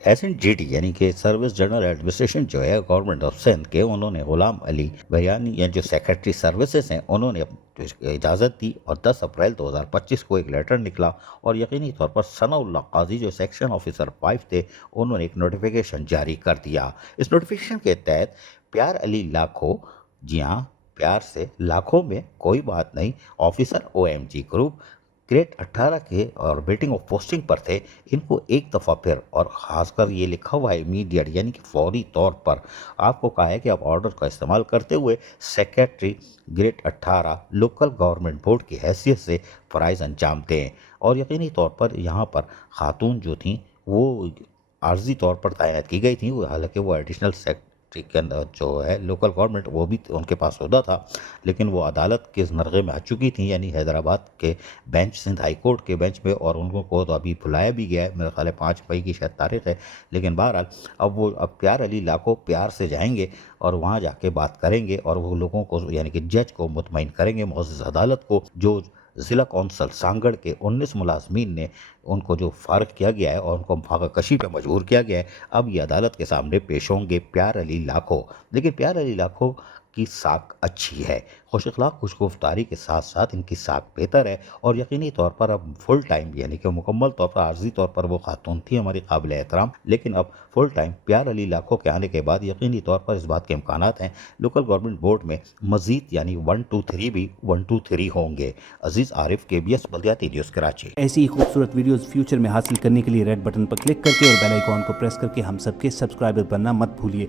SNGT यानी कि service general administration जो है गवर्नमेंट ऑफ सिंध के, उन्होंने गुलाम अली बयानी या जो सेक्रेटरी सर्विसेज हैं उन्होंने इजाज़त दी और 10 अप्रैल 2025 को एक लेटर निकला और यकीनी तौर पर सनाउल्लाह काजी जो सेक्शन ऑफिसर 5 थे उन्होंने एक नोटिफिकेशन जारी कर दिया। इस नोटिफिकेशन के तहत प्यार अली लाखों, जी हाँ प्यार से लाखों में कोई बात नहीं, ऑफिसर OMG ग्रुप ग्रेड 18 के और वेटिंग ऑफ पोस्टिंग पर थे, इनको एक दफ़ा फिर और ख़ासकर ये लिखा हुआ है इमीडिएट यानी कि फौरी तौर पर आपको कहा है कि आप ऑर्डर का इस्तेमाल करते हुए secretary grade 18 local government board की हैसियत से फ़राइज़ अंजाम दें। और यकीनी तौर पर यहाँ पर ख़ातून जो थी वो आर्जी तौर पर तैनात की गई थी, हालांकि वो एडिशनल सेक्रेटरी के अंदर जो है लोकल गवर्नमेंट वो भी उनके पास होता था, लेकिन वो अदालत के नरगे में आ चुकी थी यानी हैदराबाद के बेंच, सिंध हाई कोर्ट के बेंच में, और उनको को तो अभी बुलाया भी गया है, मेरा ख्याल है 5 मई की शायद तारीख है। लेकिन बहरहाल अब प्यार अली लाखों प्यार से जाएंगे और वहाँ जाके बात करेंगे और वो लोगों को यानी कि जज को मुतमईन करेंगे, मुअज़्ज़ज़ अदालत को, जो ज़िला कौंसल सांगड़ के 19 मुलाजमीन ने उनको जो फारग किया गया है और उनको फाकाकशी पे मजबूर किया गया है, अब ये अदालत के सामने पेश होंगे प्यार अली लाखों। लेकिन प्यार अली लाखों की साख अच्छी है, खुश अखलाक खुशगुफ्तारी के साथ साथ इनकी साख बेहतर है और यकीनी तौर पर अब फुल टाइम यानी कि मुकम्मल तौर पर आर्जी तौर पर वो खातून थी हमारी काबिल एहतराम, लेकिन अब फुल टाइम प्यार अली लाखों के आने के बाद यकीनी तौर पर इस बात के इम्कानात हैं लोकल गवर्नमेंट बोर्ड में मजीद यानी 1 2 3 भी 1 2 3 होंगे। अजीज़ आरिफ, KBS बल्दियाती न्यूज़ कराची। ऐसी ही खूबसूरत वीडियोस फ्यूचर में हासिल करने के लिए रेड बटन पर क्लिक करके और बेल आइकॉन को प्रेस करके हम सबके सब्सक्राइबर बनना मत भूलिए।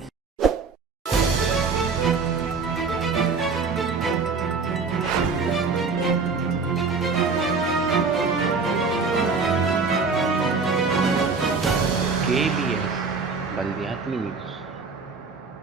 KBS बल्दियाती न्यूज़।